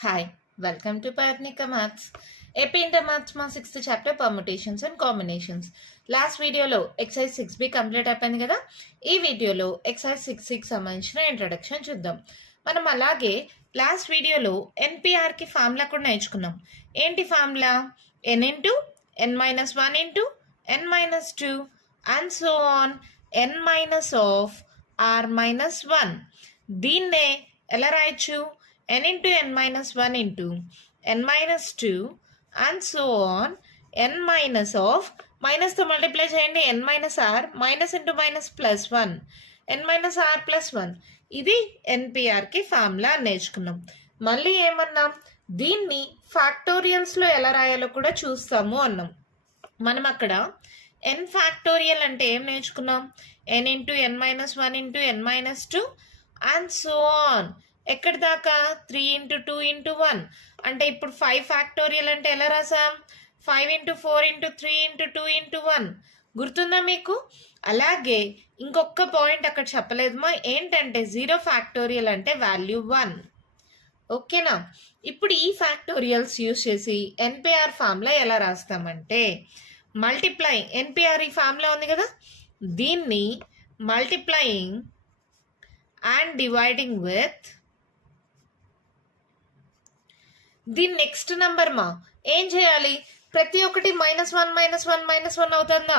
Hi, welcome to Pratnika Maths. AP Inter Maths మా 6th chapter permutations and combinations. Last వీడియోలో excise 6B complete అయిపోయింది కదా. ఈ వీడియోలో ఎక్సైజ్ 6కి సంబంధించిన ఇంట్రడక్షన్ చూద్దాం. మనం అలాగే లాస్ట్ వీడియోలో ఎన్పిఆర్కి ఫార్ములా కూడా నేర్చుకున్నాం. ఏంటి formula? n into n minus 1 into n minus 2 and so on n minus of r minus 1. దీన్నే ఎలా రాయొచ్చు? n into n minus 1 into n minus 2 and so on n minus of minus తో multiply చేయండి n minus r minus into minus plus 1 n minus r plus 1. ఇది ఎన్పిఆర్కి formula నేర్చుకున్నాం. మళ్ళీ ఏమన్నాం? దీన్ని ఫ్యాక్టోరియల్స్లో ఎలా రాయాలో కూడా చూస్తాము అన్నాం. మనం అక్కడ n ఫ్యాక్టోరియల్ అంటే ఏం నేర్చుకున్నాం? n into n minus 1 into n minus 2 and so on. ఎక్కడి దాకా? 3 ఇంటూ 2 ఇంటూ 1. అంటే ఇప్పుడు 5 ఫ్యాక్టోరియల్ అంటే ఎలా రాసాం? 5 ఇంటూ 4 ఇంటూ 3 ఇంటూ 2 ఇంటూ 1. గుర్తుందా మీకు? అలాగే ఇంకొక పాయింట్ అక్కడ చెప్పలేదమ్మా, ఏంటంటే 0 ఫ్యాక్టోరియల్ అంటే వాల్యూ 1. ఓకేనా? ఇప్పుడు ఈ ఫ్యాక్టోరియల్స్ యూజ్ చేసి ఎన్పిఆర్ ఫార్ములా ఎలా రాస్తామంటే మల్టిప్లై. ఎన్పిఆర్ ఈ ఫార్ములా ఉంది కదా, దీన్ని మల్టిప్లయింగ్ అండ్ డివైడింగ్ విత్ దీని నెక్స్ట్ నెంబర్ మా ఏం చేయాలి? ప్రతి ఒక్కటి -1 -1 -1 అవుతుందా?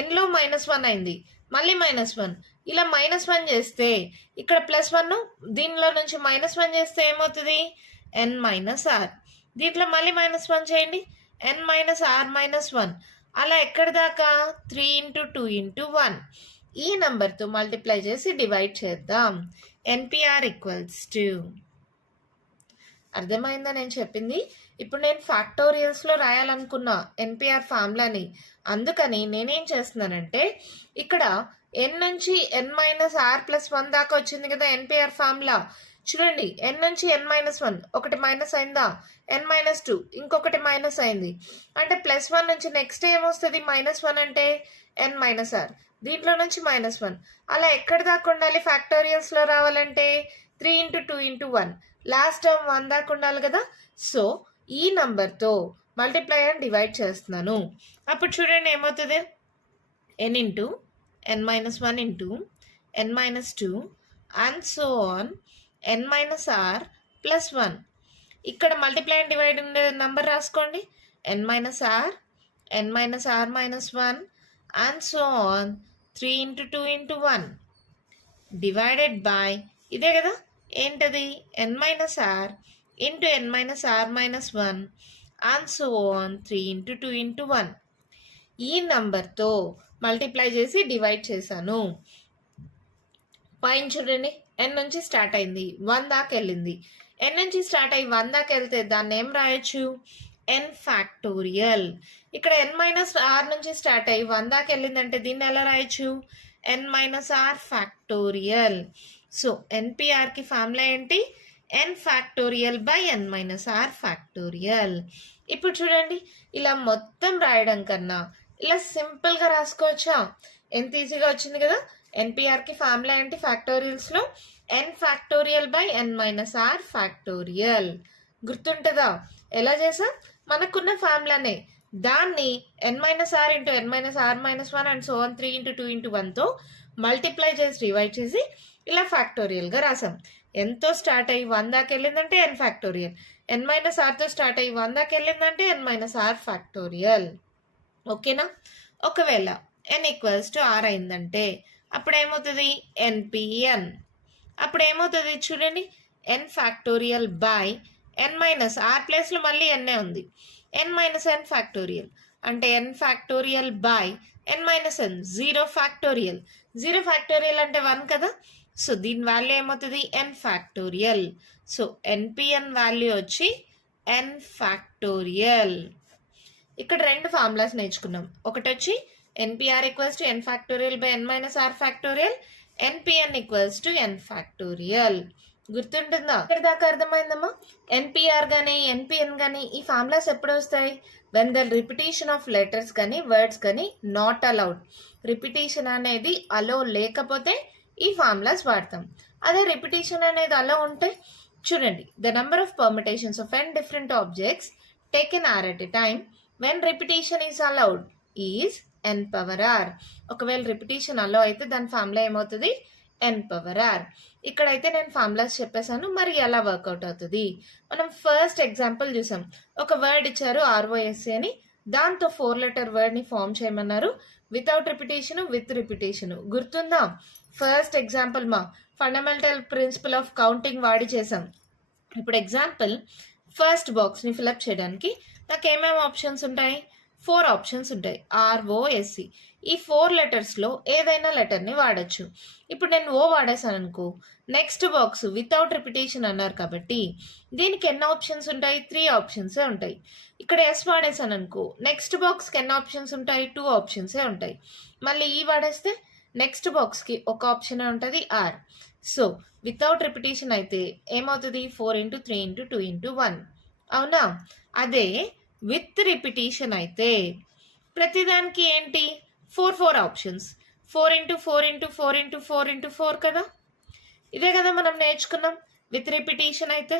ఎన్లో -1 అయింది, మళ్ళీ -1. ఇలా -1 చేస్తే ఇక్కడ +1, దీనిలో నుంచి -1 చేస్తే ఏమవుతుంది? n minus r. దీంట్లో మళ్ళీ -1 చేయండి, n మైనస్ ఆర్ మైనస్ 1. అలా ఎక్కడి దాకా? 3 ఇంటూ 2 ఇంటూ 1. ఈ నెంబర్తో మల్టిప్లై చేసి డివైడ్ చేద్దాం. ఎన్పిఆర్ ఈక్వల్స్ టు, అర్థమైందా నేను చెప్పింది? ఇప్పుడు నేను ఫ్యాక్టోరియల్స్లో రాయాలనుకున్నా ఎన్పిఆర్ ఫార్ములాని. అందుకని నేనేం చేస్తున్నానంటే ఇక్కడ n నుంచి n మైనస్ ఆర్ ప్లస్ 1 దాకా వచ్చింది కదా ఎన్పిఆర్ ఫార్ములా. చూడండి, n నుంచి n మైనస్ 1 ఒకటి మైనస్ అయిందా, n మైనస్ 2 ఇంకొకటి మైనస్ అయింది. అంటే +1 నుంచి నెక్స్ట్ ఏమొస్తుంది? -1 అంటే n మైనస్ ఆర్, దీంట్లో నుంచి -1. అలా ఎక్కడి దాకా ఉండాలి ఫ్యాక్టోరియల్స్లో రావాలంటే? 3 ఇంటూ 2 ఇంటూ 1. లాస్ట్ టర్మ్ 1 దాకా ఉండాలి కదా. సో ఈ నంబర్తో మల్టిప్లై అండ్ డివైడ్ చేస్తున్నాను. అప్పుడు చూడండి ఏమవుతుంది? n into n minus 1 into n minus 2 and so on n minus r plus 1. ఇక్కడ మల్టిప్లై అండ్ డివైడ్ ఉండే నంబర్ రాసుకోండి. n minus r, n minus are minus 1 and so on 3 into 2 into 1 divided by ఇదే కదా, ఏంటది? n minus are into n minus are minus 1 and so on 3 into 2 into 1. ఈ నంబర్తో multiply చేసి divide చేశాను. పైన చూడండి, n నుంచి స్టార్ట్ అయింది, 1 దాకా వెళ్ళింది. n నుంచి స్టార్ట్ అయ్యి 1 దాకా వెళ్తే దాన్ని ఏం రాయొచ్చు? n factorial. ఇక్కడ n మైనస్ ఆర్ నుంచి స్టార్ట్ అయ్యి 1 దాకా వెళ్ళిందంటే దీన్ని ఎలా రాయొచ్చు? n minus are factorial. So ఎన్పిఆర్కి ఫార్ములా ఏంటి? n factorial by n minus are factorial. ఇప్పుడు చూడండి, ఇలా మొత్తం రాయడం కన్నా ఇలా సింపుల్గా రాసుకోవచ్చా? ఎంత ఈజీగా వచ్చింది కదా. ఎన్పిఆర్కి ఫార్ములా ఏంటి ఫ్యాక్టోరియల్స్లో? n factorial by n minus are ఫ్యాక్టోరియల్. గుర్తుంటుందా ఎలా చేసా? మనకున్న ఫార్ములానే, దాన్ని n minus are into n minus are minus 1 and so on 3 into 2 into 1తో మల్టిప్లై చేసి డివైడ్ చేసి ఇలా ఫ్యాక్టోరియల్గా రాసాం. ఎంతో స్టార్ట్ అయ్యి 1 దాకా వెళ్ళిందంటే n ఫ్యాక్టోరియల్, n మైనస్ ఆర్తో స్టార్ట్ అయ్యి 1 దాకా వెళ్ళిందంటే n మైనస్ ఆర్ ఫ్యాక్టోరియల్. ఓకేనా? ఒకవేళ n ఈక్వల్స్ టు ఆర్ అయిందంటే అప్పుడు ఏమవుతుంది? ఎన్పిఎన్. అప్పుడు ఏమవుతుంది చూడండి, n factorial by n minus R ప్లేస్లో మళ్ళీ ఎన్నే ఉంది, n మైనస్ n ఫ్యాక్టోరియల్ అంటే n factorial by n minus n. 0 factorial, 0 factorial అంటే 1 కదా. సో దీని వాల్యూ ఏమవుతుంది? n factorial. So NPN value వచ్చి n ఫ్యాక్టోరియల్. ఇక్కడ రెండు ఫార్ములాస్ నేర్చుకున్నాం. ఒకటి వచ్చి NPR equals to n factorial by n minus are factorial, NPN equals to n factorial. గుర్తుంటుందా? ఇక్కడ దాకా అర్థమైందమ్మా? ఎన్పిఆర్ కానీ ఎన్పిఎన్ కానీ ఈ ఫార్ములాస్ ఎప్పుడు వస్తాయి? When the repetition of letters కానీ వర్డ్స్ కానీ నాట్ అలౌడ్. రిపిటేషన్ అనేది అలో లేకపోతే ఈ ఫార్ములాస్ వాడతాం. అదే రిపిటేషన్ అనేది అలో ఉంటే చూడండి, the number of permutations of n different objects taken r at a time when repetition is allowed is n power r. ఒకవేళ రిపిటేషన్ అలో అయితే దాని ఫార్ములా ఏమవుతుంది, n power r. ఇక్కడైతే నేను ఫార్ములాస్ చెప్పేశాను, మరి ఎలా వర్కౌట్ అవుతుంది. మనం ఫస్ట్ ఎగ్జాంపుల్ చూసాం. ఒక వర్డ్ ఇచ్చారు ROSC అని, దాంతో 4 లెటర్ వర్డ్ ని ఫామ్ చేయమన్నారు, వితౌట్ రిపిటేషన్ విత్ రిపిటేషన్. గుర్తుందా, ఫస్ట్ ఎగ్జాంపుల్ మా ఫండమెంటల్ ప్రిన్సిపల్ ఆఫ్ కౌంటింగ్ వాడి చేసాం. ఇప్పుడు ఎగ్జాంపుల్, ఫస్ట్ బాక్స్ ని ఫిల్అప్ చేయడానికి నాకు ఏమేమి ఆప్షన్స్ ఉంటాయి, 4 ఆప్షన్స్ ఉంటాయి. ROSC, ఈ 4 లెటర్స్ లో ఏదైనా లెటర్ ని వాడచ్చు. ఇప్పుడు నేను ఓ వాడేసాను అనుకో, నెక్స్ట్ బాక్స్ వితౌట్ రిపిటేషన్ అన్నారు కాబట్టి దీనికి ఎన్ని ఆప్షన్స్ ఉంటాయి, 3 ఆప్షన్స్ ఉంటాయి. ఇక్కడ ఎస్ వాడేసాను అనుకో, నెక్స్ట్ బాక్స్ కి ఎన్ని ఆప్షన్స్ ఉంటాయి, 2 ఆప్షన్స్ ఉంటాయి. మళ్ళీ ఈ వాడేస్తే నెక్స్ట్ బాక్స్ కి ఒక ఆప్షన్ ఉంటుంది ఆర్. సో వితౌట్ రిపిటేషన్ అయితే ఏమవుతుంది, 4 × 3 × 2 × 1. అవునా, అదే విత్ రిపిటేషన్ అయితే ప్రతిదానికి ఏంటి, 4 ఆప్షన్స్, 4 × 4 × 4 × 4 × 4 కదా. ఇదే కదా మనం నేర్చుకున్నాం విత్ రిపిటేషన్ అయితే.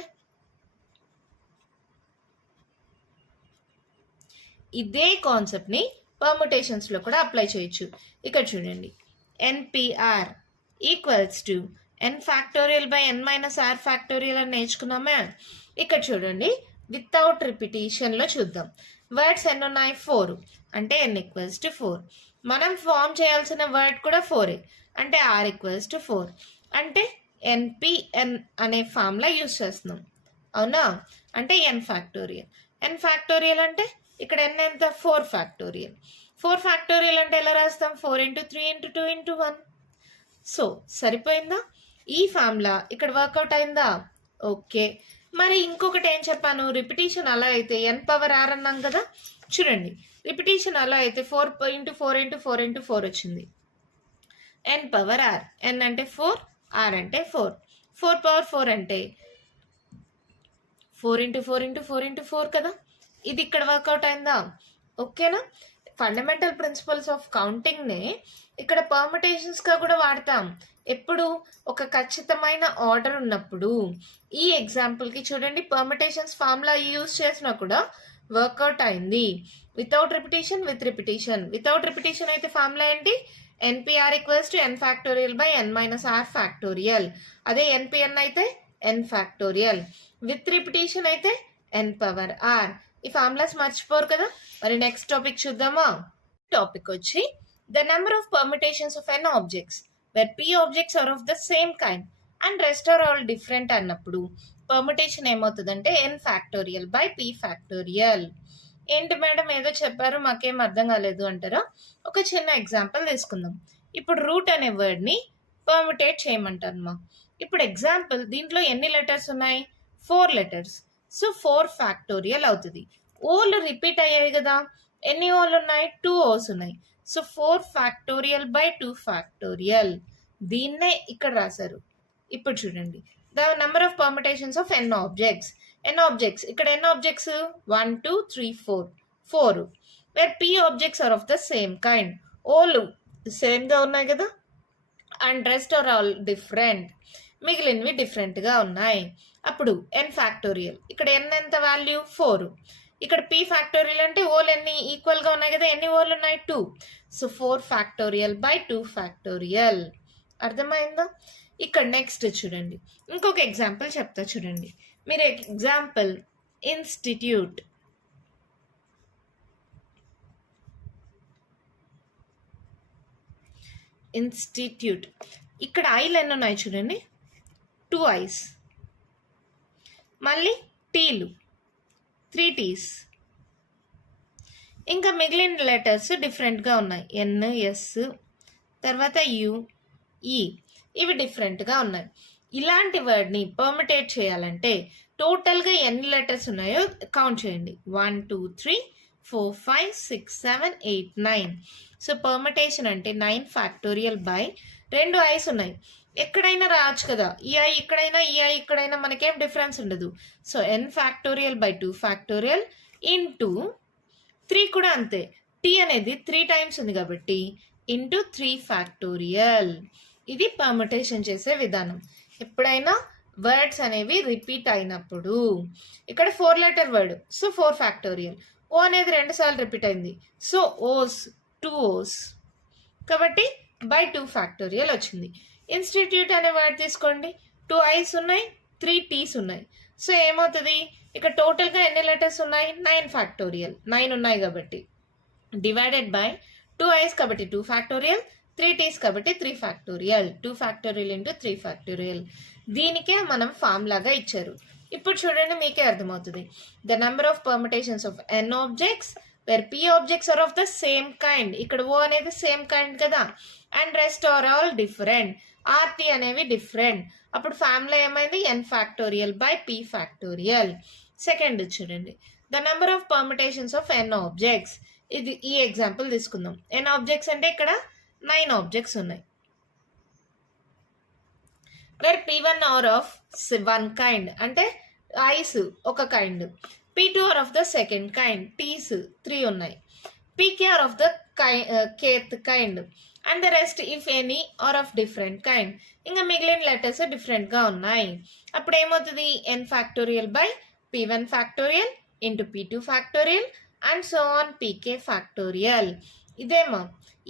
ఇదే కాన్సెప్ట్ ని పర్ముటేషన్స్ లో కూడా అప్లై చేయొచ్చు. ఇక్కడ చూడండి, NPR equals to n factorial by n minus r factorial అని నేర్చుకున్నామే. ఇక్కడ చూడండి, వితౌట్ రిపిటేషన్ లో చూద్దాం. వర్డ్స్ ఎన్ని ఉన్నాయి, 4, అంటే n ఈక్వల్స్ టు 4. మనం ఫామ్ చేయాల్సిన వర్డ్ కూడా 4, అంటే r ఈక్వల్స్ టు 4. అంటే NPN అనే ఫార్ములా యూజ్ చేస్తున్నాం. అవునా, అంటే n ఫ్యాక్టోరియల్. n ఫ్యాక్టోరియల్ అంటే ఇక్కడ n ఎంత, 4 ఫ్యాక్టోరియల్. 4 ఫ్యాక్టోరియల్ అంటే ఎలా రాస్తాం, 4 × 3 × 2 × 1. సో సరిపోయిందా, ఈ ఫార్ములా ఇక్కడ వర్కౌట్ అయిందా. ఓకే, మరి ఇంకొకటి ఏం చెప్పాను, రిపిటేషన్ అలా అయితే n పవర్ r అన్నాం కదా. చూడండి, రిపిటేషన్ అలా అయితే 4 × 4 × 4 × 4 వచ్చింది, n పవర్ r. n అంటే 4, r అంటే 4. 4 పవర్ 4 అంటే 4 × 4 × 4 × 4 కదా. ఇది ఇక్కడ వర్కౌట్ అయిందా. ఓకేనా, ఫండమెంటల్ ప్రిన్సిపల్స్ ఆఫ్ కౌంటింగ్ నే ఇక్కడ పర్ముటేషన్స్ గా కూడా వాడతాం. ఎప్పుడు ఒక ఖచ్చితమైన ఆర్డర్ ఉన్నప్పుడు. ఈ ఎగ్జాంపుల్ కి చూడండి, పర్ముటేషన్స్ ఫార్ములా యూజ్ చేసినా కూడా వర్కౌట్ అయింది. Without repetition with repetition. Without repetition అయితే ఫార్ములా ఏంటి, NPR equals to n factorial by n minus r factorial. అదే NPN అయితే n ఫ్యాక్టోరియల్. విత్ రిపిటేషన్ అయితే n పవర్ r. ఈ ఫార్ములాస్ మర్చిపోరు కదా. మరి నెక్స్ట్ టాపిక్ చూద్దామా. టాపిక్ వచ్చి the number of permutations of n objects where p objects are of the same kind and rest are all different అన్నప్పుడు permutation ఏమవుతుందంటే n factorial by p factorial. ఏంటి madam ఏదో చెప్పారు మాకేం అర్థం కాలేదు అంటారా. ఒక చిన్న ఎగ్జాంపుల్ తీసుకుందాం. ఇప్పుడు రూట్ అనే వర్డ్ ని పర్మిటేట్ చేయమంటారు మా. ఇప్పుడు ఎగ్జాంపుల్, దీంట్లో ఎన్ని లెటర్స్ ఉన్నాయి, 4 లెటర్స్. సో 4 ఫ్యాక్టోరియల్ అవుతుంది. ఓలు రిపీట్ అయ్యాయి కదా, ఎన్ని ఓలు ఉన్నాయి, 2 ఓస్ ఉన్నాయి. So 4 factorial by 2 factorial. దీన్నే ఇక్కడ రాశారు. ఇప్పుడు చూడండి, the number of permutations of n objects. n objects, ఇక్కడ ఎన్ని objects, 1 2 3 4 where p objects are of the same kind. ఓలు సేమ్ గా ఉన్నాయి కదా, and rest are all different, మిగిలినవి డిఫరెంట్ గా ఉన్నాయి. అప్పుడు n ఫ్యాక్టోరియల్, ఇక్కడ n ఎంత వాల్యూ, 4. ఇక్కడ p ఫ్యాక్టోరియల్ అంటే ఓలు ఎన్ని ఈక్వల్ గా ఉన్నాయి కదా, ఎన్ని ఓలు ఉన్నాయి, 2. So 4 factorial by 2 factorial. అర్థమైందా. ఇక్కడ నెక్స్ట్ చూడండి, ఇంకొక ఎగ్జాంపుల్ చెప్తా చూడండి. మీరు ఎగ్జాంపుల్ ఇన్స్టిట్యూట్. ఇన్స్టిట్యూట్, ఇక్కడ ఐలు ఎన్ని ఉన్నాయి చూడండి, 2 ఐస్. మళ్ళీ టీలు 3 టీస్. ఇంకా మిగిలిన లెటర్స్ డిఫరెంట్గా ఉన్నాయి, ఎన్ ఎస్ తర్వాత యు ఈ, ఇవి డిఫరెంట్గా ఉన్నాయి. ఇలాంటి వర్డ్ని పర్మిటేట్ చేయాలంటే టోటల్గా ఎన్ని లెటర్స్ ఉన్నాయో కౌంట్ చేయండి. 1 2 3 4 5 6 7 8 9. సో పర్మిటేషన్ అంటే 9 ఫ్యాక్టోరియల్ బై 2 ఐస్ ఉన్నాయి. ఎక్కడైనా రావచ్చు కదా, ఈ ఐ ఇక్కడైనా ఈ ఐ ఇక్కడైనా మనకేం డిఫరెన్స్ ఉండదు. So n factorial by 2 factorial into 3 కూడా అంతే. టీ అనేది 3 టైమ్స్ ఉంది కాబట్టి ఇంటూ 3 ఫ్యాక్టోరియల్. ఇది పర్మిటేషన్ చేసే విధానం. ఎప్పుడైనా వర్డ్స్ అనేవి రిపీట్ అయినప్పుడు. ఇక్కడ 4 లెటర్ వర్డ్, సో 4 ఫ్యాక్టోరియల్. ఓ అనేది 2 సార్లు రిపీట్ అయింది, సో ఓస్ 2 ఓస్, కాబట్టి బై 2 ఫ్యాక్టోరియల్ వచ్చింది. ఇన్స్టిట్యూట్ అనే వర్డ్ తీసుకోండి, 2 ఐస్ ఉన్నాయి, 3 టీస్ ఉన్నాయి. సో ఏమవుతుంది, ఇక్కడ టోటల్గా ఎన్ని లెటర్స్ ఉన్నాయి, 9 ఫ్యాక్టోరియల్. 9 ఉన్నాయి కాబట్టి డివైడెడ్ బై 2 ఐస్ కాబట్టి 2 ఫ్యాక్టోరియల్, 3 టీస్ కాబట్టి 3 ఫ్యాక్టోరియల్. 2 factorial into 3 factorial. దీనికే మనం ఫామ్ లాగా ఇచ్చారు. ఇప్పుడు చూడండి, మీకే అర్థమవుతుంది. The number of permutations of n objects where p objects are of the same kind. ఇక్కడ o అనేది సేమ్ కైండ్ కదా, and rest are all different. rt అనేవి డిఫరెంట్. అప్పుడు ఫ్యామిలీ ఏమైంది, n factorial by p factorial. Second చూడండి, the number of permutations of n objects. ఇది ఈ example తీసుకుందాం. n ఆబ్జెక్ట్స్ అంటే ఇక్కడ 9 ఆబ్జెక్ట్స్ ఉన్నాయి. Where p1 are of 1 kind, అంటే ఐస్ ఒక kind. p2 are of the second kind, T's 3 ఉన్నాయి. pk are of the kth kind, and the rest if any are of different kind. ఇంకా మిగిలిన letters different గా ఉన్నాయి. అప్పుడు ఏమవుతుంది, n factorial by p1 factorial into p2 factorial and so on pk factorial. ఇదేమో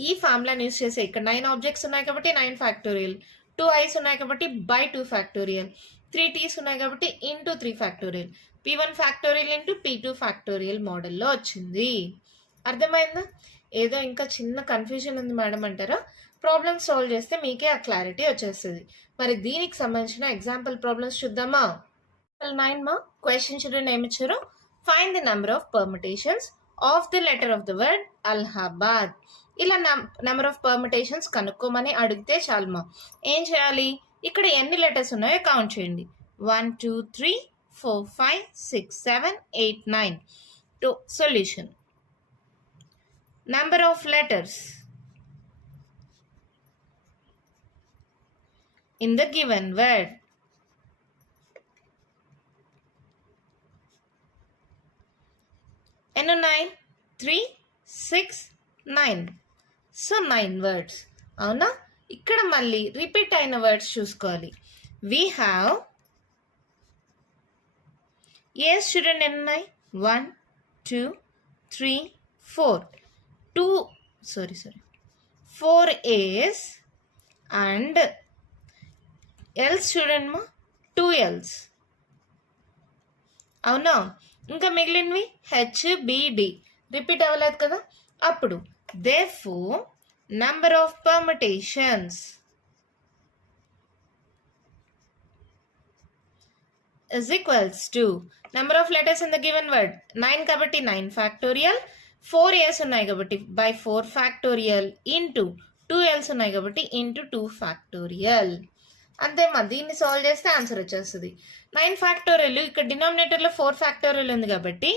ఈ ఫార్ములాని use చేసే ఇక్కడ 9 ఆబ్జెక్ట్స్ ఉన్నాయి కాబట్టి 9 ఫ్యాక్టోరియల్, 2 ఐస్ ఉన్నాయి కాబట్టి బై 2 ఫ్యాక్టోరియల్, 3 టీస్ ఉన్నాయి కాబట్టి into 3 factorial, p1 factorial into p2 factorial మోడల్లో వచ్చింది. అర్థమైందా? ఏదో ఇంకా చిన్న కన్ఫ్యూజన్ ఉంది మేడం అంటారా? ప్రాబ్లమ్ సాల్వ్ చేస్తే మీకే ఆ క్లారిటీ వచ్చేస్తుంది. మరి దీనికి సంబంధించిన ఎగ్జాంపుల్ ప్రాబ్లమ్స్ చూద్దామా? 9 మా క్వశ్చన్ చూడండి, ఏమి ఇచ్చారు, find the number of permutations of the letter of the word Allahabad. ఇలా నెంబర్ ఆఫ్ పర్మిటేషన్స్ కనుక్కోమని అడిగితే చాలుమా. ఏం చేయాలి, ఇక్కడ ఎన్ని లెటర్స్ ఉన్నాయో కౌంట్ చేయండి. 1 2 3 4 5 6 7 8 9. to solution. Number of letters in the given word. ఎన్ని ఉన్నాయి, 3 6 9. So 9 words. అవునా? ఇక్కడ మళ్ళీ రిపీట్ అయిన వర్డ్స్ చూసుకోవాలి. we have yes చూడండి ఎన్ని ఉన్నాయి, 1 2 3 4. 4 A's and L's చూడండి మా 2 L's. అవునా? ఇంకా మిగిలినవి HBD రిపీట్ అవ్వలేదు కదా. అప్పుడు therefore number of permutations is equals to number of letters in the given word 9 కాబట్టి 9 factorial, 4 A's ఉన్నాయి కాబట్టి by 4 factorial into 2 L's ఉన్నాయి కాబట్టి into 2 factorial. అంతేమా, దీన్ని సాల్వ్ చేస్తే ఆన్సర్ వచ్చేస్తుంది. 9 ఫ్యాక్టోరియల్, ఇక్కడ డినామినేటర్లో 4 ఫ్యాక్టోరియల్ ఉంది కాబట్టి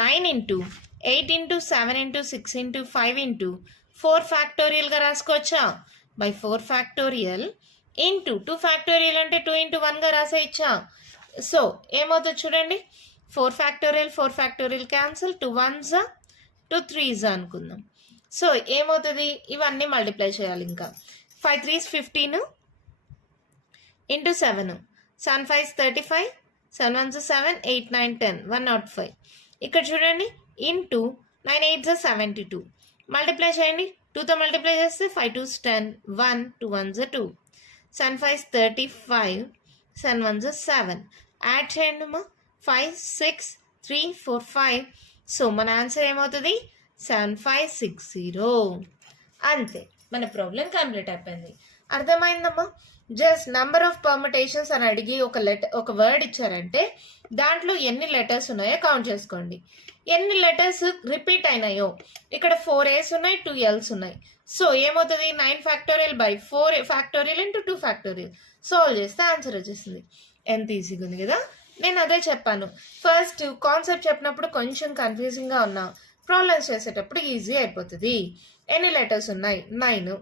9 into 8 into 7 into 6 into 5 into 4 ఫ్యాక్టోరియల్గా రాసుకోవచ్చా? బై 4 ఫ్యాక్టోరియల్ ఇంటూ 2 ఫ్యాక్టోరియల్ అంటే 2 ఇంటూ 1గా రాసేయచ్చా? సో ఏమవుతుంది చూడండి, 4 ఫ్యాక్టోరియల్ క్యాన్సిల్, 2 1s 2 3s అనుకుందాం. సో ఏమవుతుంది, ఇవన్నీ మల్టిప్లై చేయాలి. ఇంకా 5 3s 15 ఇంటూ 7, 7 5s 35, 7 1s 7, 8 9 10, 105. ఇక్కడ చూడండి ఇంటూ 9 8s 72. మల్టిప్లై చేయండి, 2తో మల్టిప్లై చేస్తే 5 2s 10, 1 2 1s 2, 7 5s 35, 7 1s 7. Add చేయండి మా, 5 6 3 4 5. సో మన ఆన్సర్ ఏమవుతుంది, 7560. అంతే, మన ప్రాబ్లం కంప్లీట్ అయిపోయింది. అర్థమైందమ్మా? జస్ట్ నంబర్ ఆఫ్ పర్మిటేషన్స్ అని అడిగి ఒక వర్డ్ ఇచ్చారంటే దాంట్లో ఎన్ని లెటర్స్ ఉన్నాయో కౌంట్ చేసుకోండి. ఎన్ని లెటర్స్ రిపీట్ అయినాయో, ఇక్కడ 4 A's ఉన్నాయి, 2 L's ఉన్నాయి. సో ఏమవుతుంది, 9 factorial by 4 factorial into 2 factorial. Solve చేస్తే ఆన్సర్ వచ్చేసింది. ఎంత ఈజీగా ఉంది కదా. నేను అదే చెప్పాను, ఫస్ట్ కాన్సెప్ట్ చెప్పినప్పుడు కొంచెం కన్ఫ్యూజింగ్గా ఉన్నా, ప్రాబ్లమ్స్ చేసేటప్పుడు ఈజీ అయిపోతుంది. ఎన్ని లెటర్స్ ఉన్నాయి, 9.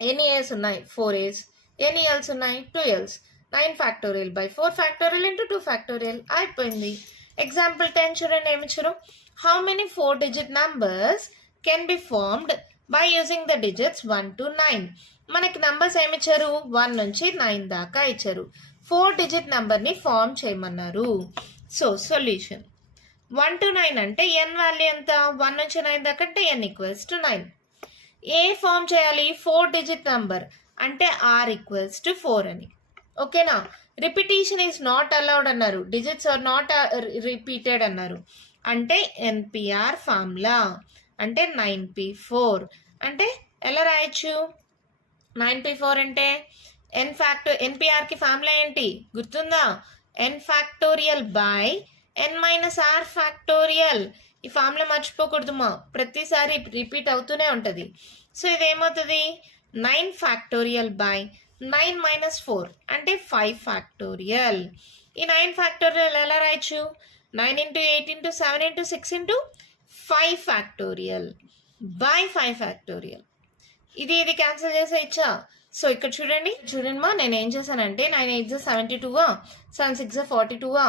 ఎన్ని A's ఉన్నాయి, 4 A's. ఎన్ని L's ఉన్నాయి, 2 L's. 9 factorial by 4 factorial into 2 factorial అయిపోయింది. ఎగ్జాంపుల్ 10 చూడండి, ఏమి ఇచ్చారు, how many 4-digit numbers can be formed by using the digits 1 to 9. మనకి నంబర్స్ ఏమి ఇచ్చారు, 1 నుంచి 9 దాకా ఇచ్చారు. 4 డిజిట్ నెంబర్ని ఫామ్ చేయమన్నారు. సో సొల్యూషన్ 1 to 9 అంటే n వాల్యూ ఎంత? 1 నుంచి 9 దాకా అంటే n ఈక్వల్స్ టు 9. ఏ ఫామ్ చేయాలి? 4 డిజిట్ నెంబర్ అంటే r ఈక్వల్స్ టు 4 అని. ఓకేనా? రిపిటీషన్ ఈజ్ నాట్ అలౌడ్ అన్నారు, డిజిట్స్ ఆర్ నాట్ రిపీటెడ్ అన్నారు. అంటే ఎన్పిఆర్ ఫార్ములా అంటే 9p4 అంటే ఎలా రాయొచ్చు? 9p4 అంటే ఎన్పిఆర్కి ఫార్ములా ఏంటి గుర్తుందా? n factorial by n minus are factorial. ఈ ఫార్ములా మర్చిపోకూడదుమా, ప్రతిసారి రిపీట్ అవుతూనే ఉంటుంది. సో ఇదేమవుతుంది? 9 ఫ్యాక్టోరియల్ బై 9 మైనస్ 4 అంటే 5 ఫ్యాక్టోరియల్. ఈ 9 ఫ్యాక్టోరియల్ ఎలా రాయొచ్చు? 9 into 8 into 7 into 6 into 5 factorial by 5 factorial. ఇది క్యాన్సిల్ చేసేయచ్చా? సో ఇక్కడ చూడండి నేను ఏం చేశానంటే 9 8 72 7 6 42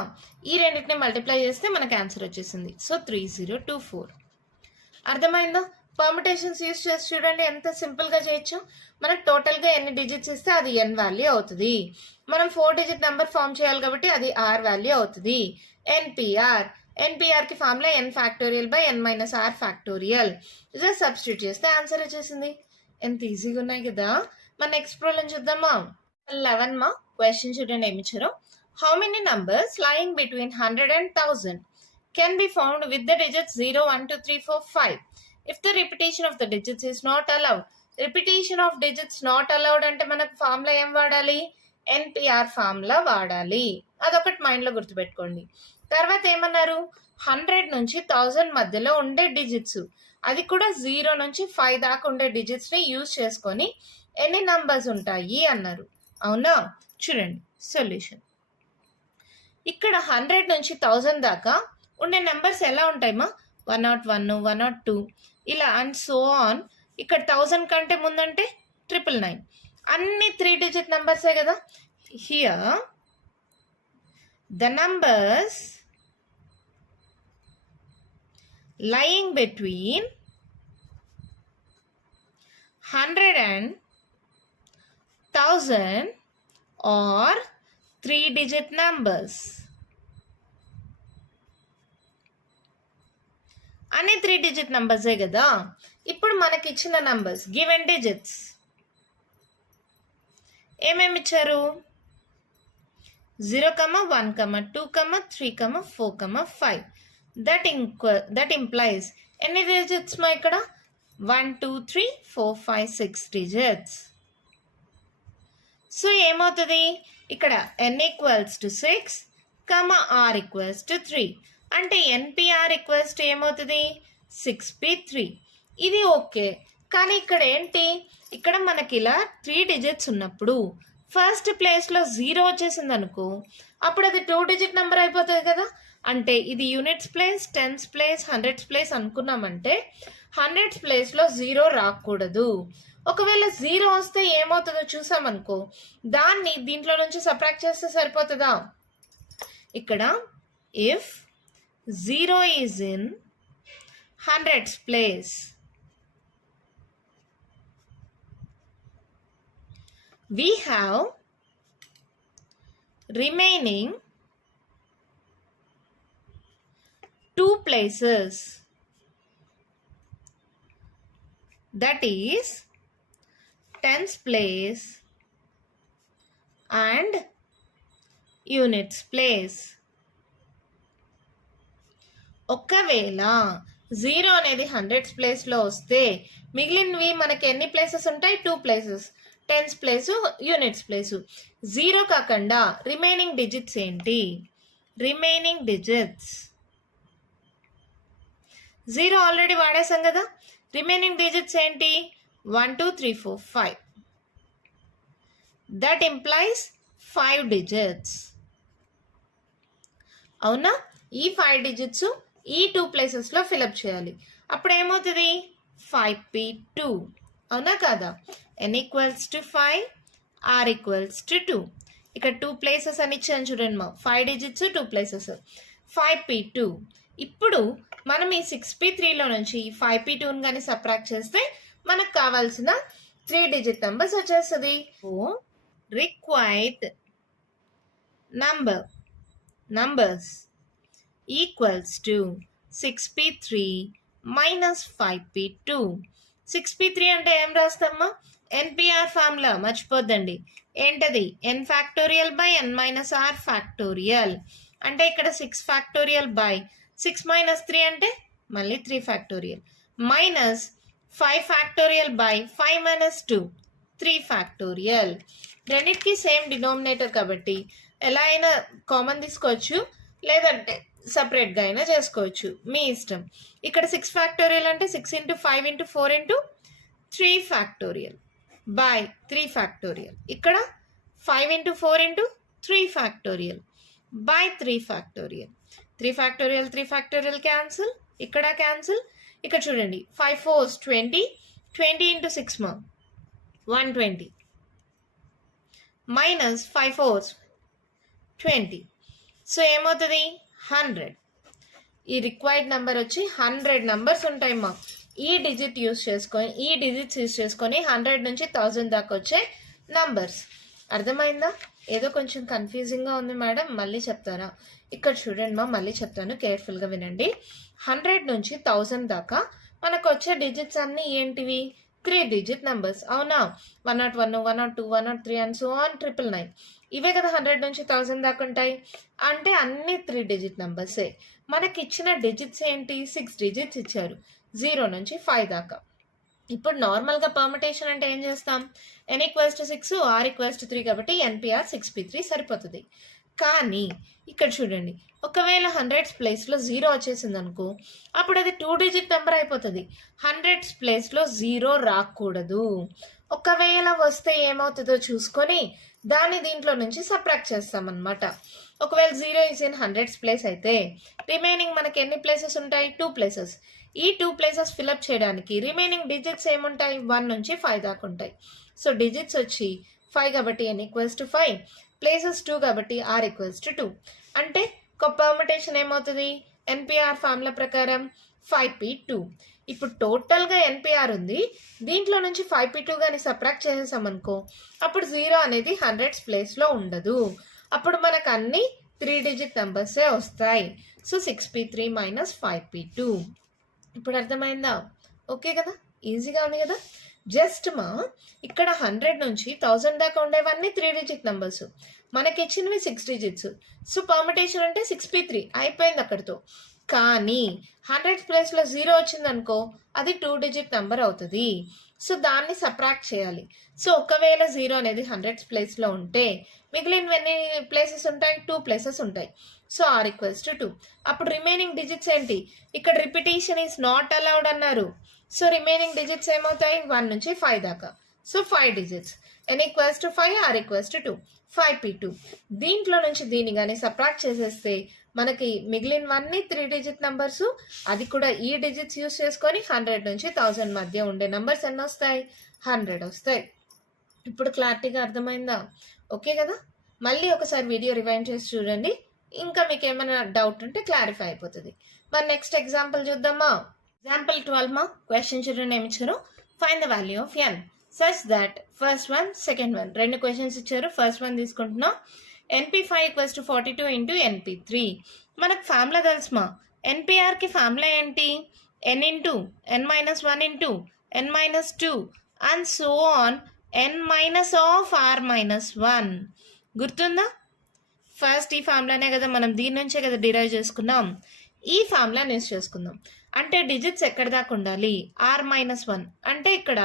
ఈ రెండింటిని మల్టిప్లై చేస్తే మనకు ఆన్సర్ వచ్చేసింది. సో 3024. అర్థమైందా? పర్ముటేషన్స్ యూస్ చేసి చూడండి ఎంత సింపుల్గా చేయొచ్చు. మనకు టోటల్గా ఎన్ని డిజిట్స్ ఇస్తే అది n వాల్యూ అవుతుంది. మనం 4 డిజిట్ నెంబర్ ఫామ్ చేయాలి కాబట్టి అది r వాల్యూ అవుతుంది. ఎన్పిఆర్కి formula n factorial by n minus are factorial. ఇదే సబ్స్టిట్యూట్ చేస్తే ఆన్సర్ వచ్చేసింది. ఎంత ఈజీగా ఉన్నాయి కదా. మన నెక్స్ట్ ప్రాబ్లం చూద్దామా? 11 మా క్వశ్చన్ చూడండి ఏమి ఇచ్చారో. How many numbers lying between 100 and 1000 can be found with the digits 0 1 2 3 4 5 if the repetition of the digits is not allowed. Repetition of digits not allowed అంటే మనకు ఫార్ములా ఏం వాడాలి? ఎన్పిఆర్ ఫార్ములా వాడాలి. అదొకటి మైండ్లో గుర్తుపెట్టుకోండి. తర్వాత ఏమన్నారు? 100 నుంచి 1000 మధ్యలో ఉండే డిజిట్స్, అది కూడా 0 నుంచి 5 దాకా ఉండే డిజిట్స్ని యూజ్ చేసుకొని ఎన్ని నంబర్స్ ఉంటాయి అన్నారు. అవునా? చూడండి సొల్యూషన్. ఇక్కడ 100 నుంచి 1000 దాకా ఉండే నెంబర్స్ ఎలా ఉంటాయమ్మా? 101 102 ఇలా అండ్ సో ఆన్. ఇక్కడ 1000 కంటే ముందంటే 999. అన్ని 3 డిజిట్ నెంబర్సే కదా. Here the numbers lying between 100 and 1000 or 3 digit numbers. అనే 3 digit numbers కదా. ఇప్పుడు మనకి ఇచ్చిన నంబర్స్ గివెన్ డిజిట్స్ ఏమేమి ఇచ్చారు? 0, 1, 2, 3, 4, 5. That implies ఎన్ని digits మా ఇక్కడ? 1 2 3 4 5 6 digits. సో ఏమవుతుంది ఇక్కడ? n equals to 6, r equals to 3 అంటే ఎన్పిఆర్ ఈక్వల్స్ టు ఏమవుతుంది? 6p3. ఇది ఓకే. కానీ ఇక్కడ ఏంటి? ఇక్కడ మనకి ఇలా 3 డిజిట్స్ ఉన్నప్పుడు ఫస్ట్ ప్లేస్లో 0 వచ్చేసింది అనుకో, అప్పుడు అది 2 డిజిట్ నెంబర్ అయిపోతుంది కదా. అంటే ఇది units place, tens place, hundreds place అనుకున్నామంటే హండ్రెడ్స్ ప్లేస్లో 0 రాకూడదు. ఒకవేళ 0 వస్తే ఏమవుతుందో చూసామనుకో, దాన్ని దీంట్లో నుంచి సబ్ట్రాక్ట్ చేస్తే సరిపోతుందా? ఇక్కడ if 0 is in hundreds place, we have remaining 2 places, that is tens place and units place. ఒకవేళ 0 అనేది హండ్రెడ్స్ ప్లేస్లో వస్తే మిగిలినవి మనకి ఎన్ని ప్లేసెస్ ఉంటాయి? 2 places, tens place, units place. 0 కాకుండా రిమైనింగ్ డిజిట్స్ ఏంటి? రిమైనింగ్ డిజిట్స్ 0 ఆల్రెడీ వాడేసాం కదా. రిమైనింగ్ డిజిట్స్ ఏంటి? 1 2 3 4 5. That implies 5 digits. అవునా? ఈ 5 డిజిట్స్ ఈ 2 ప్లేసెస్లో ఫిలప్ చేయాలి. అప్పుడు ఏమవుతుంది? 5p2. అవునా కాదా? n equals to 5, r equals to 2. ఇక్కడ 2 ప్లేసెస్ అని ఇచ్చాను చూడండి మా. 5 డిజిట్స్ 2 ప్లేసెస్, 5p2. ఇప్పుడు మనం ఈ 6p3లో నుంచి 5p2ని కానీ సబ్ట్రాక్ట్ చేస్తే మనకు కావాల్సిన 3 డిజిట్ నెంబర్స్ వచ్చేస్తుంది. Required numbers equals to 6p3 minus 5p2. 6p3 అంటే ఏం రాస్తామా? ఎన్పిఆర్ ఫార్ములా మర్చిపోద్దండి. ఏంటది? n factorial by n minus are factorial. అంటే ఇక్కడ 6 ఫ్యాక్టోరియల్ బై 6 మైనస్ 3 అంటే మళ్ళీ 3 factorial minus 5 factorial by 5 minus 2 3 factorial. రెండింటికి సేమ్ డినామినేటర్ కాబట్టి ఎలా అయినా కామన్ తీసుకోవచ్చు, లేదంటే సపరేట్గా అయినా చేసుకోవచ్చు, మీ ఇష్టం. ఇక్కడ 6 ఫ్యాక్టోరియల్ అంటే 6 into 5 into 4 into 3 factorial by 3 factorial. ఇక్కడ 5 into 4 into 3 factorial by 3 factorial. 3 factorial 3 factorial cancel, ఇక్కడ క్యాన్సిల్. ఇక్కడ చూడండి 5 4s 20, 20 ఇంటూ 6 మా 120 మైనస్ 5 4s 20. సో ఏమవుతుంది? 100. ఈ రిక్వైర్డ్ నెంబర్ వచ్చి 100 నెంబర్స్ ఉంటాయి మా. ఈ డిజిట్స్ యూజ్ చేసుకొని 100 నుంచి 1000 దాకా వచ్చే నంబర్స్. అర్థమైందా? ఏదో కొంచెం కన్ఫ్యూజింగ్గా ఉంది మేడం, మళ్ళీ చెప్తారా? ఇక్కడ చూడండి మా, మళ్ళీ చెప్తాను, కేర్ఫుల్గా వినండి. 100 నుంచి 1000 దాకా మనకు వచ్చే డిజిట్స్ అన్నీ ఏంటివి? 3 డిజిట్ నెంబర్స్. అవునా? 101, 102, 103 అండ్ సో ఆన్ 999. ఇవే కదా 100 నుంచి 1000 దాకా ఉంటాయి. అంటే అన్ని 3 డిజిట్ నెంబర్సే. మనకి ఇచ్చిన డిజిట్స్ ఏంటి? 6 డిజిట్స్ ఇచ్చారు, 0 నుంచి 5 దాకా. ఇప్పుడు నార్మల్గా పర్మిటేషన్ అంటే ఏం చేస్తాం? n equals to 6, r equals to 3 కాబట్టి npr 6p3 సరిపోతుంది. కానీ ఇక్కడ చూడండి, ఒకవేళ 100s ప్లేస్లో 0 వచ్చేసింది అనుకో, అప్పుడు అది 2 డిజిట్ నెంబర్ అయిపోతుంది. 100s ప్లేస్లో 0 రాకూడదు. ఒకవేళ వస్తే ఏమవుతుందో చూసుకొని దాన్ని దీంట్లో నుంచి సబ్ట్రాక్ట్ చేస్తామన్నమాట. ఒకవేళ 0 ఈజ్ ఇన్ 100s ప్లేస్ అయితే రిమైనింగ్ మనకి ఎన్ని ప్లేసెస్ ఉంటాయి? 2 ప్లేసెస్. ఈ 2 ప్లేసెస్ ఫిల్అప్ చేయడానికి రిమైనింగ్ డిజిట్స్ ఏముంటాయి? 1 నుంచి 5 దాకా ఉంటాయి. సో డిజిట్స్ వచ్చి 5 కాబట్టి n ఈక్వల్స్ టు 5, ప్లేసెస్ 2 కాబట్టి r ఈక్వల్స్ టు 2. అంటే పర్మిటేషన్ ఏమవుతుంది? ఎన్పిఆర్ ఫార్ములా ప్రకారం 5p2. ఇప్పుడు టోటల్గా ఎన్పిఆర్ ఉంది, దీంట్లో నుంచి 5p2 కానీ సబ్ట్రాక్ట్ చేసేసామనుకో, అప్పుడు 0 అనేది 100s ప్లేస్లో ఉండదు. అప్పుడు మనకు అన్ని 3 డిజిట్ నెంబర్సే వస్తాయి. So 6p3 minus 5p2. ఇప్పుడు అర్థమైందా? ఓకే కదా, ఈజీగా ఉంది కదా. జస్ట్ మా ఇక్కడ 100 నుంచి 1000 దాకా ఉండేవన్నీ 3 డిజిట్ నెంబర్స్, మనకి ఇచ్చినవి 6 డిజిట్స్. సో పర్మిటేషన్ అంటే 6p3 అయిపోయింది అక్కడితో. కానీ 100 ప్లేస్లో 0 వచ్చిందనుకో, అది 2 డిజిట్ నెంబర్ అవుతుంది. సో దాన్ని సబ్ట్రాక్ట్ చేయాలి. సో ఒకవేళ 0 అనేది 100 ప్లేస్లో ఉంటే మిగిలిన ఎన్ని ప్లేసెస్ ఉంటాయి? 2 ప్లేసెస్ ఉంటాయి. So r equals to 2. అప్పుడు రిమైనింగ్ డిజిట్స్ ఏంటి? ఇక్కడ రిపిటేషన్ ఈజ్ నాట్ అలౌడ్ అన్నారు. సో రిమైనింగ్ డిజిట్స్ ఏమవుతాయి? 1 నుంచి 5 దాకా. So 5 digits. n equals to 5, r equals to 2, 5p2. దీంట్లో నుంచి దీన్ని కానీ సబ్ట్రాక్ట్ చేసేస్తే మనకి మిగిలినవన్నీ 3 డిజిట్ నెంబర్స్, అది కూడా ఈ డిజిట్స్ యూస్ చేసుకొని 100 నుంచి 1000 మధ్య ఉండే నెంబర్స్ ఎన్ని వస్తాయి? 100 వస్తాయి. ఇప్పుడు క్లారిటీగా అర్థమైందా? ఓకే కదా. మళ్ళీ ఒకసారి వీడియో రివైండ్ చేసి చూడండి, ఇంకా మీకు ఏమైనా డౌట్ ఉంటే క్లారిఫై అయిపోతుంది. మరి నెక్స్ట్ ఎగ్జాంపుల్ చూద్దామా? ఎగ్జాంపుల్ 12 మా క్వశ్చన్ చూడండి ఏమి ఇచ్చారు? Find the value of n such that first one second one. 2 questions ఇచ్చారు. ఫస్ట్ వన్ తీసుకుంటున్నాం. np5 equals to 42 into np3. మనకు ఫార్ములా తెలుసుమా. ఎన్పిఆర్కి ఫార్ములా ఏంటి? n into n minus 1 into n minus 2 and so on n minus of r minus 1. గుర్తుందా? First ఈ ఫార్ములానే కదా, మనం దీని నుంచే కదా డిరైవ్ చేసుకున్నాం. ఈ ఫార్ములాని యూస్ చేసుకుందాం. అంటే డిజిట్స్ ఎక్కడ దాకా ఉండాలి? r మైనస్ 1 అంటే ఇక్కడ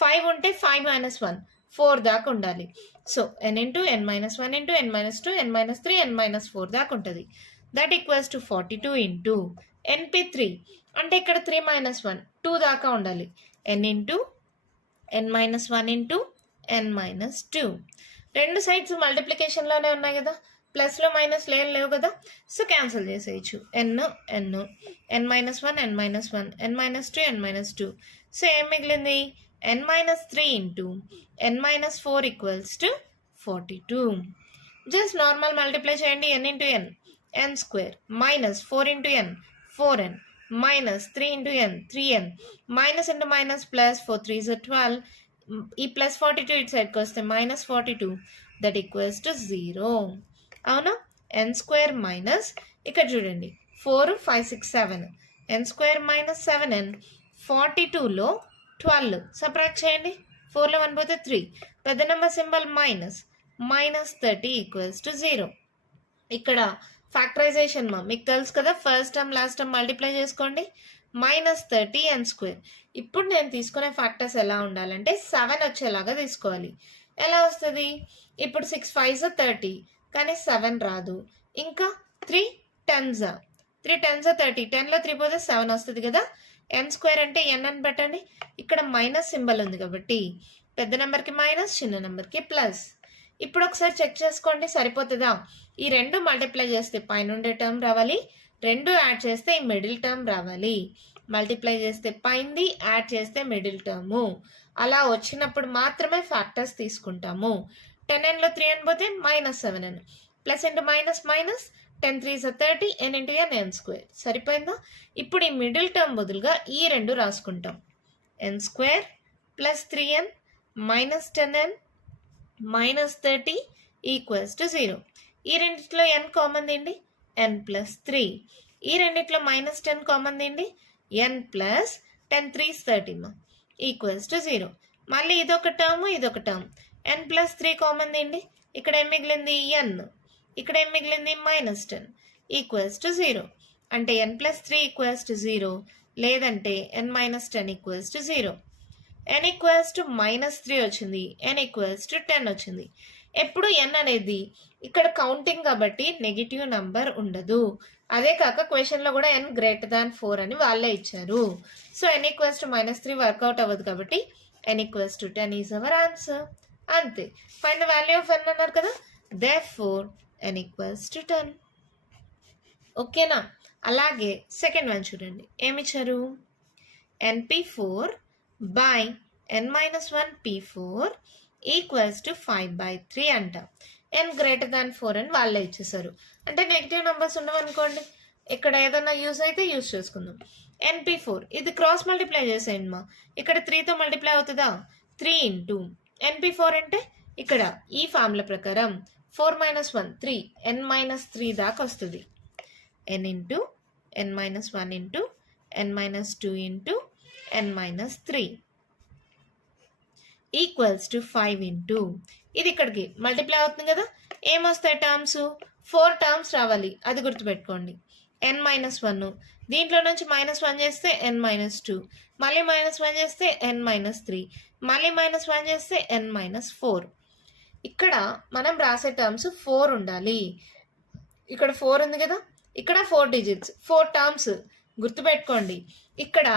5 ఉంటే 5 మైనస్ 1 4 దాకా ఉండాలి. So n into n minus 1 into n minus 2 n minus 3 n minus 4 దాకా ఉంటుంది. That equals to 42 into np3 అంటే ఇక్కడ 3 మైనస్ 1 2 దాకా ఉండాలి. n into n minus 1 into n minus 2. రెండు సైడ్స్ మల్టిప్లికేషన్లోనే ఉన్నాయి కదా, ప్లస్లో మైనస్ లేవు కదా. సో క్యాన్సిల్ చేసేయచ్చు. n minus 1 n minus 1 n minus 2 n minus 2. So ఏం మిగిలింది? n minus 3 into n minus 4 equals to 42. Just normal multiply చేయండి. n into n n square minus 4 into n 4n minus 3 into n 3n minus into minus plus 4 3 12. ఈ plus 42 ఇటు సైడ్కి వస్తే minus 42. That equals to 0. అవునా? ఎన్ square minus ఇక్కడ చూడండి 4 5 6 7 ఎన్ square minus 7n 42లో 12 subtract చేయండి. 4లో 1 పోతే 3 పెద్ద నెంబర్ సింబల్ -30 ఈక్వల్స్ టు 0. ఇక్కడ ఫ్యాక్టరైజేషన్ మీకు తెలుసు కదా, first term last term multiply చేసుకోండి. -30 ఎన్ స్క్వేర్. ఇప్పుడు నేను తీసుకునే ఫ్యాక్టర్స్ ఎలా ఉండాలంటే 7 వచ్చేలాగా తీసుకోవాలి. ఎలా వస్తుంది? ఇప్పుడు 6 5s 30 కానీ 7 రాదు. ఇంకా 3 10s 30 10లో 3 పోతే 7 వస్తుంది కదా. ఎన్ స్క్వేర్ అంటే ఎన్ అని పెట్టండి. ఇక్కడ మైనస్ సింబల్ ఉంది కాబట్టి పెద్ద నెంబర్కి మైనస్, చిన్న నెంబర్కి ప్లస్. ఇప్పుడు ఒకసారి చెక్ చేసుకోండి సరిపోతుందా? ఈ రెండు మల్టిప్లై చేస్తే పైన ఉండే టర్మ్ రావాలి, రెండు యాడ్ చేస్తే ఈ మిడిల్ టర్మ్ రావాలి. మల్టిప్లై చేస్తే పైంది, యాడ్ చేస్తే మిడిల్ టర్ము. అలా వచ్చినప్పుడు మాత్రమే ఫ్యాక్టర్స్ తీసుకుంటాము. 10nలో 3n పోతే -7n plus into minus minus 10 3s 30 n into n square. సరిపోయిందా? ఇప్పుడు ఈ మిడిల్ టర్మ్ బదులుగా ఈ రెండు రాసుకుంటాం. N square plus 3n minus 10n minus 30 equals to 0. ఈ రెండిట్లో n కామన్ తీయండి, n ప్లస్ 3. ఈ రెండిట్లో మైనస్ 10 కామన్ తీయండి, n plus 10 3s 30 equals to 0. మళ్ళీ ఇదొక టర్మ్ ఇదొక టర్మ్, n ప్లస్ 3 కామన్ తీయండి. ఇక్కడ ఏం మిగిలింది? n. ఇక్కడ ఏం మిగిలింది? -10 ఈక్వల్స్ టు 0. అంటే n ప్లస్ 3 ఈక్వల్స్ టు 0, లేదంటే n minus 10 equals to 0. n equals to -3 వచ్చింది, n ఈక్వల్స్ టు 10 వచ్చింది. ఎప్పుడు n అనేది ఇక్కడ కౌంటింగ్ కాబట్టి నెగిటివ్ నంబర్ ఉండదు. అదే కాక క్వశ్చన్లో కూడా n గ్రేటర్ దాన్ 4 అని వాళ్ళే ఇచ్చారు. So n equals to -3 work out అవ్వదు కాబట్టి n equals to 10 is our answer. అంతే. Find the value of n అన్నారు కదా, therefore n ఈక్వల్స్ టు 10. ఓకేనా? అలాగే సెకండ్ వన్ చూడండి, ఏమిచ్చారు? np4 by n-1 p4 equals to 5/3 అంట. n గ్రేటర్ దాన్ 4 అని వాళ్ళే ఇచ్చేసారు. అంటే నెగిటివ్ నెంబర్స్ ఉండవనుకోండి, ఇక్కడ ఏదైనా యూజ్ అయితే యూజ్ చేసుకుందాం. np4 ఇది క్రాస్ మల్టిప్లై చేసేయండి మా. ఇక్కడ 3తో మల్టిప్లై అవుతుందా? 3 ఇంటూ np4 అంటే ఇక్కడ ఈ ఫార్ములా ప్రకారం 4 - 1 3 n-3 దాకా వస్తుంది. n into n-1 into n-2 into n-3 equals to 5 into ఇది ఇక్కడికి మల్టిప్లై అవుతుంది కదా. ఏమొస్తాయి టర్మ్స్? 4 టర్మ్స్ రావాలి, అది గుర్తుపెట్టుకోండి. n-1 దీంట్లో నుంచి -1 చేస్తే n-2, మళ్ళీ -1 చేస్తే n-3, మళ్ళీ -1 చేస్తే n-4. ఇక్కడ మనం రాసే టర్మ్స్ 4 ఉండాలి. ఇక్కడ 4 ఉంది కదా, ఇక్కడ 4 డిజిట్స్ 4 టర్మ్స్ గుర్తుపెట్టుకోండి. ఇక్కడ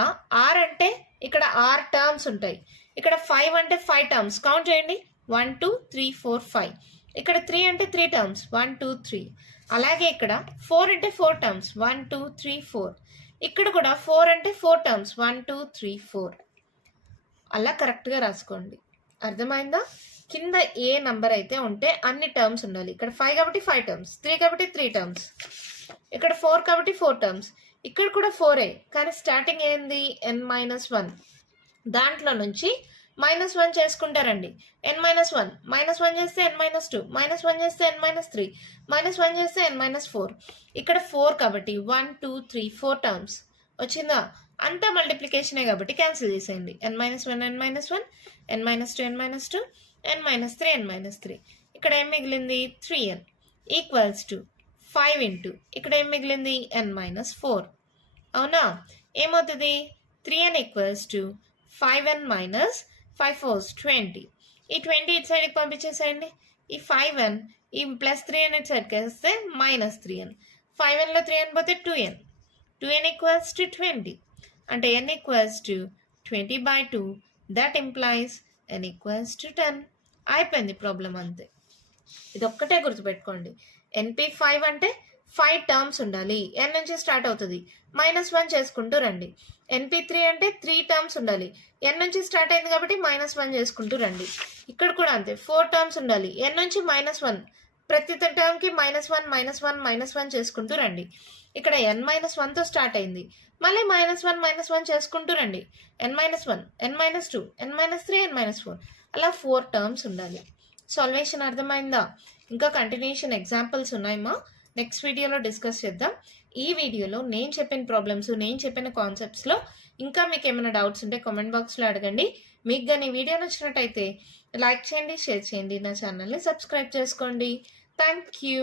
r అంటే ఇక్కడ r టర్మ్స్ ఉంటాయి. ఇక్కడ 5 అంటే 5 టర్మ్స్ కౌంట్ చేయండి, 1 2 3 4 5. ఇక్కడ 3 అంటే 3 టర్మ్స్ 1 2 3. అలాగే ఇక్కడ 4 అంటే 4 టర్మ్స్ 1 2 3 4. ఇక్కడ కూడా 4 అంటే 4 టర్మ్స్ 1 2 3 4. అలా కరెక్ట్గా రాసుకోండి. అర్థమైందా? కింద ఏ నంబర్ అయితే ఉంటే అన్ని టర్మ్స్ ఉండాలి. ఇక్కడ 5 కాబట్టి 5 టర్మ్స్, 3 కాబట్టి 3 టర్మ్స్, ఇక్కడ 4 కాబట్టి 4 టర్మ్స్, ఇక్కడ కూడా 4 కానీ స్టార్టింగ్ ఏంది? n-1. దాంట్లో నుంచి -1 చేసుకుంటారండి. n-1 -1 చేస్తే n-2, -1 చేస్తే n-3, -1 చేస్తే n-4. ఇక్కడ 4 కాబట్టి 1 2 3 4 టర్మ్స్ వచ్చిందా? అంతా మల్టిప్లికేషనే కాబట్టి క్యాన్సిల్ చేసేయండి. n-1 n-1 n-2 n-2 n-3 n-3. ఇక్కడ ఏం మిగిలింది? 3n ఈక్వల్స్ టు 5 ఇంటూ ఇక్కడ ఏం మిగిలింది? n-4. అవునా? ఏమవుతుంది? 3n equals to 5n minus 5 4s 20. ఈ 20 ఇటు సైడ్కి పంపించేసేయండి. ఈ 5n ఈ ప్లస్ 3n ఇటు సైడ్కి వేస్తే -3n. 5nలో 3n పోతే 2n. 2n equals to 20. అంటే n equals to 20/2. That implies n equals to 10. అయిపోయింది ప్రాబ్లం అంతే. ఇది ఒక్కటే గుర్తుపెట్టుకోండి. np5 అంటే 5 టర్మ్స్ ఉండాలి, n నుంచి స్టార్ట్ అవుతుంది, -1 చేసుకుంటూ రండి. np3 అంటే 3 టర్మ్స్ ఉండాలి, n నుంచి స్టార్ట్ అయింది కాబట్టి -1 చేసుకుంటూ రండి. ఇక్కడ కూడా అంతే 4 టర్మ్స్ ఉండాలి, n నుంచి -1, ప్రతి టర్మ్కి -1 -1 చేసుకుంటూ రండి. ఇక్కడ n-1తో స్టార్ట్ అయింది, మళ్ళీ -1 చేసుకుంటూ రండి. n-1 n-2 n-3 n-4 అలా 4 టర్మ్స్ ఉండాలి. సాల్వేషన్ అర్థమైందా? ఇంకా కంటిన్యూషన్ ఎగ్జాంపుల్స్ ఉన్నాయమ్మా, నెక్స్ట్ వీడియోలో డిస్కస్ చేద్దాం. ఈ వీడియోలో నేను చెప్పిన ప్రాబ్లమ్స్, నేను చెప్పిన కాన్సెప్ట్స్లో ఇంకా మీకు ఏమైనా డౌట్స్ ఉంటే కామెంట్ బాక్స్లో అడగండి. మీకు కానీ వీడియో నచ్చినట్టయితే లైక్ చేయండి, షేర్ చేయండి, నా ఛానల్ని సబ్స్క్రైబ్ చేసుకోండి. Thank you.